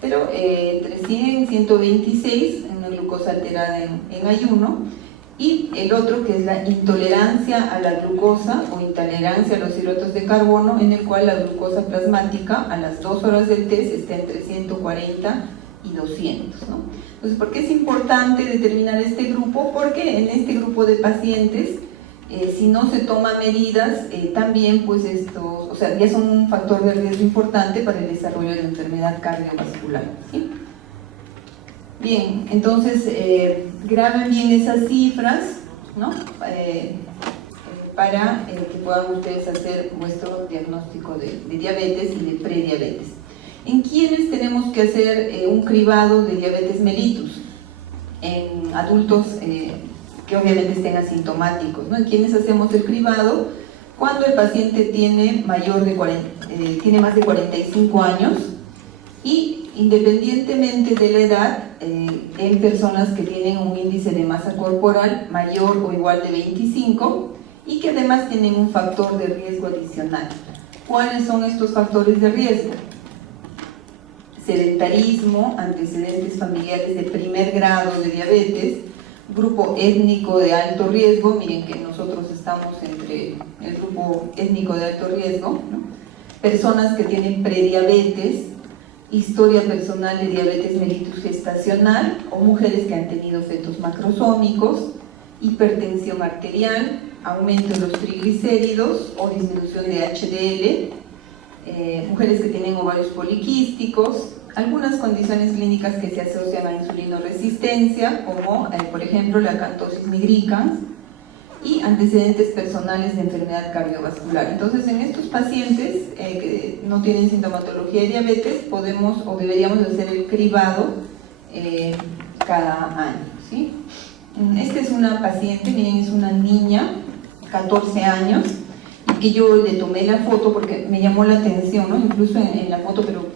Pero entre 100 y 126, una glucosa alterada en ayuno, y el otro que es la intolerancia a la glucosa o intolerancia a los hidratos de carbono, en el cual la glucosa plasmática a las 2 horas del test está entre 140 y 200, ¿no? Entonces, ¿por qué es importante determinar este grupo? Porque en este grupo de pacientes, si no se toman medidas, también pues estos, o sea, ya son un factor de riesgo importante para el desarrollo de enfermedad cardiovascular, ¿sí? Bien, entonces graben bien esas cifras, ¿no? Para que puedan ustedes hacer vuestro diagnóstico de diabetes y de prediabetes. ¿En quiénes tenemos que hacer un cribado de diabetes mellitus? En adultos que obviamente estén asintomáticos, ¿no? ¿En quiénes hacemos el cribado? Cuando el paciente tiene tiene más de 45 años y independientemente de la edad, en personas que tienen un índice de masa corporal mayor o igual de 25 y que además tienen un factor de riesgo adicional. ¿Cuáles son estos factores de riesgo? Sedentarismo, antecedentes familiares de primer grado de diabetes, grupo étnico de alto riesgo, miren que nosotros estamos entre el grupo étnico de alto riesgo, ¿no? Personas que tienen prediabetes, historia personal de diabetes mellitus gestacional o mujeres que han tenido fetos macrosómicos, hipertensión arterial, aumento de los triglicéridos o disminución de HDL, mujeres que tienen ovarios poliquísticos, algunas condiciones clínicas que se asocian a insulinoresistencia, como por ejemplo la acantosis nigricans, y antecedentes personales de enfermedad cardiovascular. Entonces, en estos pacientes que no tienen sintomatología de diabetes, podemos o deberíamos hacer el cribado cada año, ¿sí? Esta es una paciente, miren, es una niña, 14 años, y que yo le tomé la foto porque me llamó la atención, ¿no? Incluso en la foto, pero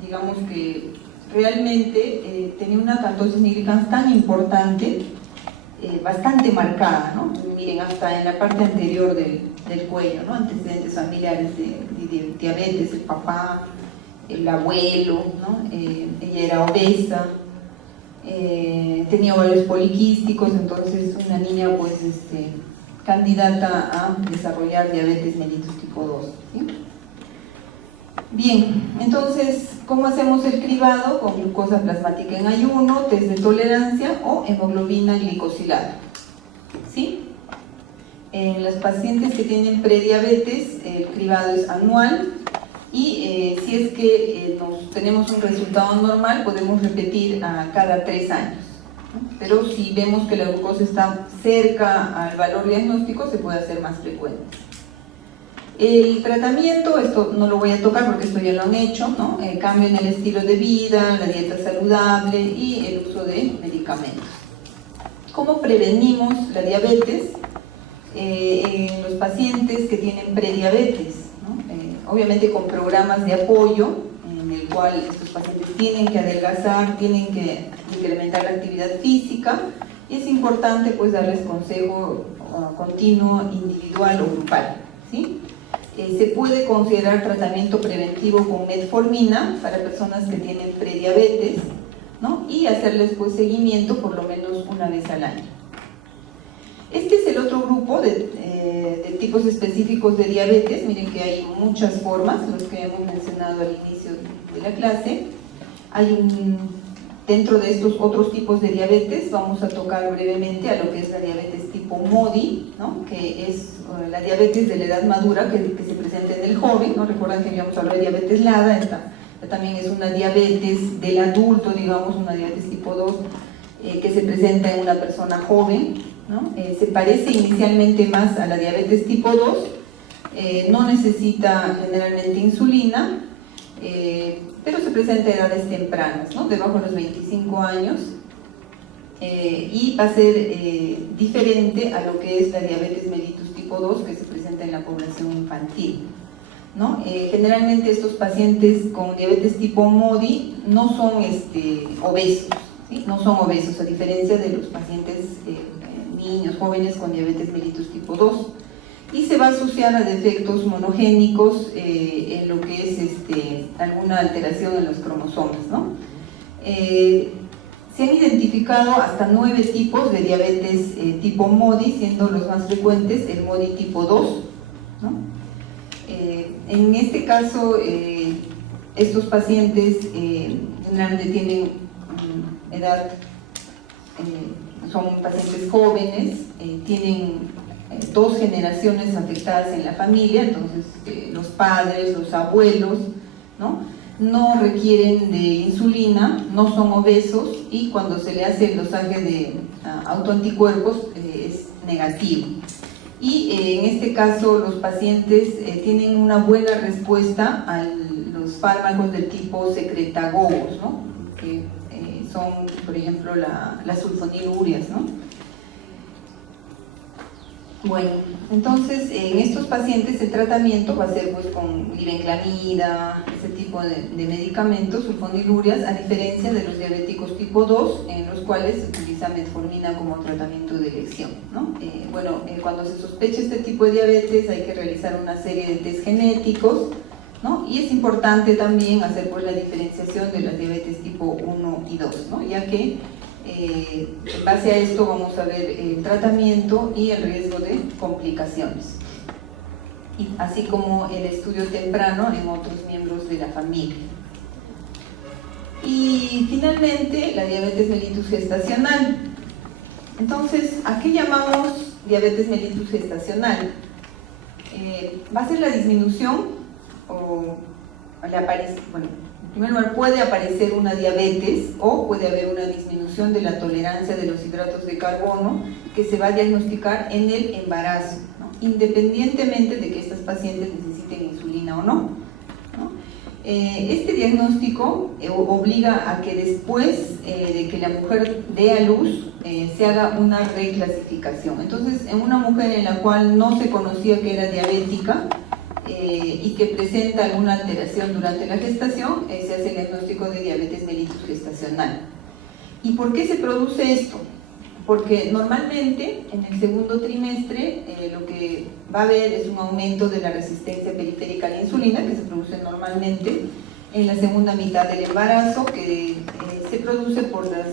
digamos que realmente tenía una acantosis nigricans tan importante, bastante marcada, ¿no? Miren, hasta en la parte anterior del cuello, ¿no? Antecedentes familiares de diabetes, el papá, el abuelo, ¿no? Ella era obesa, tenía ovarios poliquísticos, entonces una niña pues candidata a desarrollar diabetes mellitus tipo 2, ¿sí? Bien, entonces, ¿cómo hacemos el cribado? Con glucosa plasmática en ayuno, test de tolerancia o hemoglobina glicosilada, ¿sí? En los pacientes que tienen prediabetes, el cribado es anual y si es que tenemos un resultado normal, podemos repetir a cada 3 años, ¿no? Pero si vemos que la glucosa está cerca al valor diagnóstico, se puede hacer más frecuente. El tratamiento, esto no lo voy a tocar porque esto ya lo han hecho, ¿no? El cambio en el estilo de vida, la dieta saludable y el uso de medicamentos. ¿Cómo prevenimos la diabetes en los pacientes que tienen prediabetes, ¿no? Obviamente con programas de apoyo en el cual estos pacientes tienen que adelgazar, tienen que incrementar la actividad física y es importante pues darles consejo continuo, individual o grupal, ¿sí? Se puede considerar tratamiento preventivo con metformina para personas que tienen prediabetes, ¿no? Y hacerles pues seguimiento por lo menos una vez al año. Este es el otro grupo de tipos específicos de diabetes. Miren que hay muchas formas, los que hemos mencionado al inicio la clase. Dentro de estos otros tipos de diabetes vamos a tocar brevemente a lo que es la diabetes tipo MODY, ¿no? Que es la diabetes de la edad madura que se presenta en el joven, ¿no? Recuerdan que habíamos hablado de diabetes LADA, esta también es una diabetes del adulto, digamos, una diabetes tipo 2 que se presenta en una persona joven, ¿no? Se parece inicialmente más a la diabetes tipo 2, no necesita generalmente insulina, pero se presenta a edades tempranas, ¿no? Debajo de los 25 años, y va a ser diferente a lo que es la diabetes mellitus tipo 2 que se presenta en la población infantil, ¿no? Generalmente estos pacientes con diabetes tipo MODY no son obesos, ¿sí? No son obesos, a diferencia de los pacientes niños, jóvenes con diabetes mellitus tipo 2. Y se va a asociar a defectos monogénicos en lo que es alguna alteración en los cromosomas, ¿no? Se han identificado hasta 9 tipos de diabetes tipo MODY, siendo los más frecuentes el MODY tipo 2, ¿no? En este caso, estos pacientes generalmente tienen edad, son pacientes jóvenes, tienen 2 generaciones afectadas en la familia, entonces los padres, los abuelos, no requieren de insulina, no son obesos, y cuando se le hace el dosaje de autoanticuerpos es negativo. Y en este caso los pacientes tienen una buena respuesta a los fármacos del tipo secretagogos, ¿no? Que son, por ejemplo, las sulfonilurias, ¿no? Bueno, entonces en estos pacientes el tratamiento va a ser pues con glibenclamida, ese tipo de medicamentos, sulfonilurias, a diferencia de los diabéticos tipo 2, en los cuales se utiliza metformina como tratamiento de elección, ¿no? Cuando se sospecha este tipo de diabetes hay que realizar una serie de test genéticos, ¿no? Y es importante también hacer pues la diferenciación de las diabetes tipo 1 y 2, ¿no? Ya que en base a esto vamos a ver el tratamiento y el riesgo de complicaciones, así como el estudio temprano en otros miembros de la familia. Y finalmente la diabetes mellitus gestacional. Entonces, ¿a qué llamamos diabetes mellitus gestacional? Va a ser la disminución o la aparición, en primer lugar, puede aparecer una diabetes o puede haber una disminución de la tolerancia de los hidratos de carbono que se va a diagnosticar en el embarazo, ¿no? Independientemente de que estas pacientes necesiten insulina o no, ¿no? Este diagnóstico obliga a que después de que la mujer dé a luz se haga una reclasificación. Entonces, en una mujer en la cual no se conocía que era diabética, y que presenta alguna alteración durante la gestación, se hace el diagnóstico de diabetes mellitus gestacional. ¿Y por qué se produce esto? Porque normalmente en el segundo trimestre lo que va a haber es un aumento de la resistencia periférica a la insulina, que se produce normalmente en la segunda mitad del embarazo, que se produce por las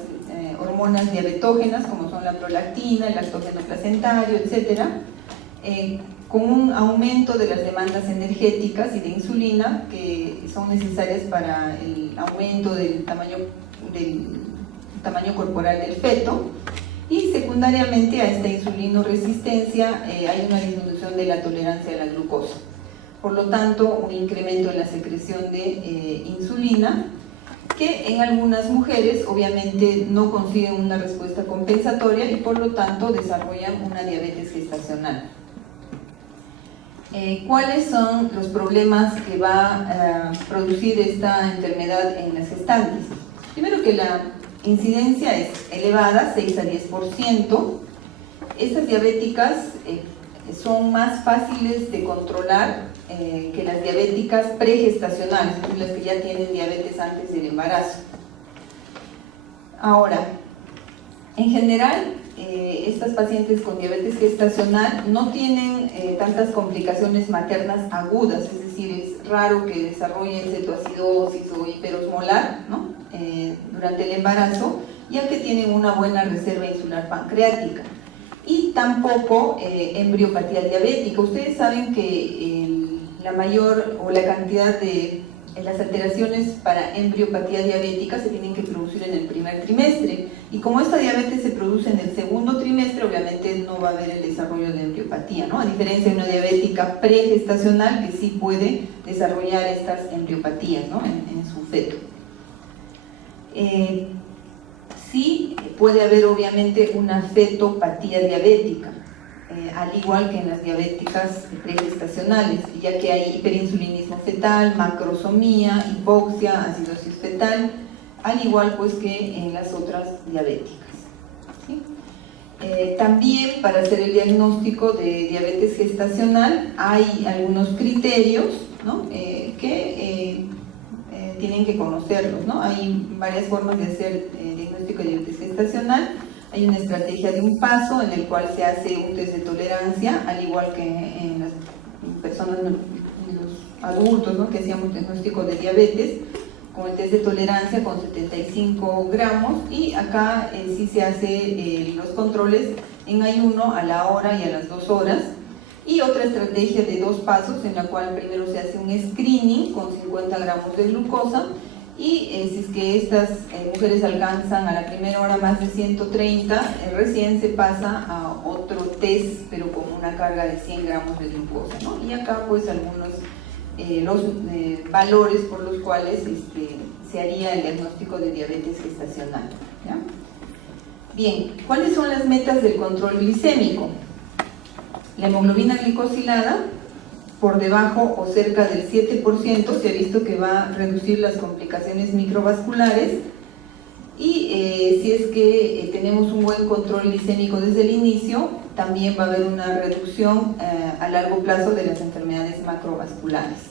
hormonas diabetógenas, como son la prolactina, el lactógeno placentario, etc., con un aumento de las demandas energéticas y de insulina que son necesarias para el aumento del tamaño corporal del feto, y secundariamente a esta insulinoresistencia hay una disminución de la tolerancia a la glucosa. Por lo tanto, un incremento en la secreción de insulina, que en algunas mujeres obviamente no consiguen una respuesta compensatoria y por lo tanto desarrollan una diabetes gestacional. ¿Cuáles son los problemas que va a producir esta enfermedad en las gestantes? Primero, que la incidencia es elevada, 6 a 10%. Estas diabéticas son más fáciles de controlar que las diabéticas pregestacionales, las que ya tienen diabetes antes del embarazo. Ahora, en general, estas pacientes con diabetes gestacional no tienen tantas complicaciones maternas agudas, es decir, es raro que desarrollen cetoacidosis o hiperosmolar, ¿no? Durante el embarazo, ya que tienen una buena reserva insular pancreática, y tampoco embriopatía diabética. Ustedes saben que la mayor o la cantidad de las alteraciones para embriopatía diabética se tienen que producir en el primer trimestre, y como esta diabetes se produce en el segundo trimestre, obviamente no va a haber el desarrollo de embriopatía, ¿no? A diferencia de una diabética pregestacional que sí puede desarrollar estas embriopatías, ¿no? en su feto. Sí puede haber obviamente una fetopatía diabética, al igual que en las diabéticas pregestacionales, ya que hay hiperinsulinismo fetal, macrosomía, hipoxia, acidosis fetal, al igual pues que en las otras diabéticas. ¿Sí? También para hacer el diagnóstico de diabetes gestacional hay algunos criterios, ¿no? Que tienen que conocerlos, ¿no? Hay varias formas de hacer diagnóstico de diabetes gestacional. Hay una estrategia de un paso en el cual se hace un test de tolerancia, al igual que en las personas, en los adultos, ¿no? Que hacíamos diagnóstico de diabetes, con el test de tolerancia con 75 gramos, y acá sí se hace los controles en ayuno a la hora y a las 2 horas, y otra estrategia de 2 pasos en la cual primero se hace un screening con 50 gramos de glucosa, y si es que estas mujeres alcanzan a la primera hora más de 130, recién se pasa a otro test, pero con una carga de 100 gramos de glucosa, ¿no? Y acá pues algunos los valores por los cuales se haría el diagnóstico de diabetes gestacional, ¿ya? Bien, ¿cuáles son las metas del control glicémico? La hemoglobina glicosilada por debajo o cerca del 7%, se ha visto que va a reducir las complicaciones microvasculares, y si es que tenemos un buen control glicémico desde el inicio, también va a haber una reducción a largo plazo de las enfermedades macrovasculares.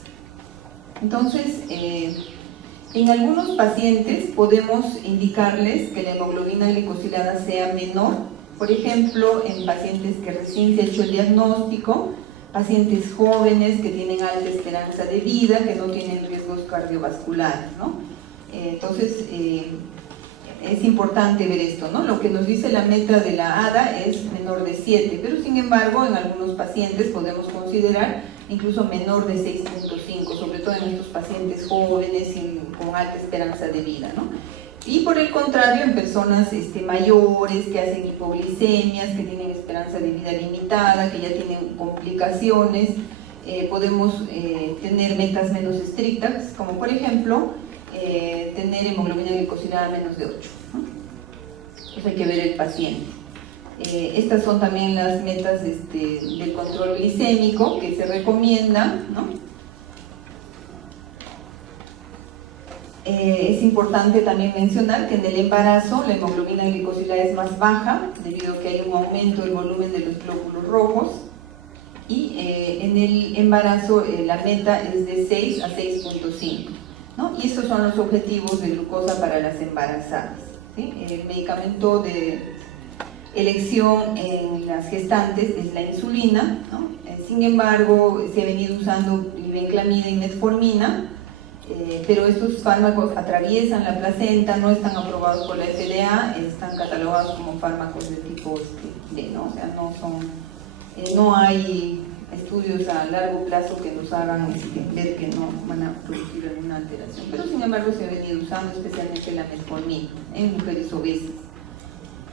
Entonces, en algunos pacientes podemos indicarles que la hemoglobina glicosilada sea menor, por ejemplo, en pacientes que recién se ha hecho el diagnóstico, pacientes jóvenes que tienen alta esperanza de vida, que no tienen riesgos cardiovasculares, ¿no? Entonces, es importante ver esto, ¿no? Lo que nos dice la meta de la ADA es menor de 7, pero sin embargo en algunos pacientes podemos considerar incluso menor de 6.5, sobre todo en estos pacientes jóvenes con alta esperanza de vida, ¿no? Y por el contrario, en personas mayores que hacen hipoglicemias, que tienen esperanza de vida limitada, que ya tienen complicaciones, podemos tener metas menos estrictas, como por ejemplo tener hemoglobina glicosilada menos de 8, ¿no? Entonces hay que ver el paciente. Estas son también las metas del control glicémico que se recomienda, ¿no? Es importante también mencionar que en el embarazo la hemoglobina glicosilada es más baja, debido a que hay un aumento del volumen de los glóbulos rojos, y en el embarazo la meta es de 6 a 6.5, ¿no? Y estos son los objetivos de glucosa para las embarazadas, ¿sí? El medicamento de elección en las gestantes es la insulina, ¿no? Sin embargo, se ha venido usando glibenclamida y metformina, pero estos fármacos atraviesan la placenta, no están aprobados por la FDA, están catalogados como fármacos de tipo D, ¿no? O sea, no hay estudios a largo plazo que nos hagan ver que no van a producir alguna alteración, pero sin embargo se ha venido usando especialmente la metformina en mujeres obesas.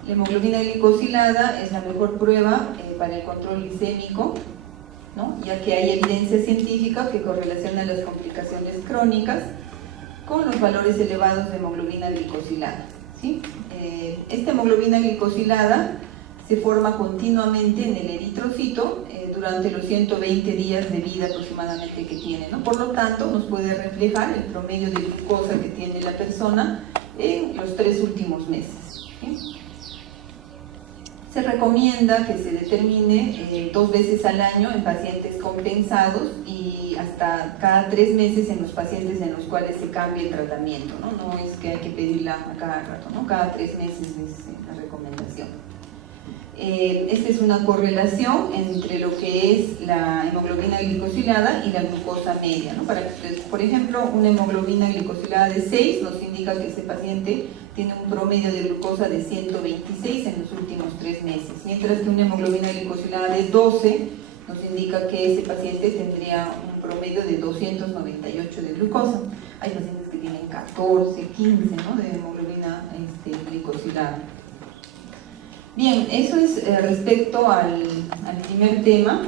La hemoglobina glicosilada es la mejor prueba para el control glicémico, ¿no? Ya que hay evidencia científica que correlaciona las complicaciones crónicas con los valores elevados de hemoglobina glicosilada, ¿sí? Esta hemoglobina glicosilada se forma continuamente en el eritrocito durante los 120 días de vida aproximadamente que tiene, ¿no? Por lo tanto, nos puede reflejar el promedio de glucosa que tiene la persona en los 3 últimos meses, ¿sí? Se recomienda que se determine 2 veces al año en pacientes compensados y hasta cada 3 meses en los pacientes en los cuales se cambie el tratamiento, ¿no? No es que hay que pedirla a cada rato, ¿no? Cada 3 meses es la recomendación. Esta es una correlación entre lo que es la hemoglobina glicosilada y la glucosa media, ¿no? Para que ustedes, por ejemplo, una hemoglobina glicosilada de 6 nos indica que ese paciente tiene un promedio de glucosa de 126 en los últimos 3 meses, mientras que una hemoglobina glicosilada de 12 nos indica que ese paciente tendría un promedio de 298 de glucosa. hay pacientes que tienen 14, 15, ¿no?, de hemoglobina glicosilada. Bien, eso es respecto al primer tema.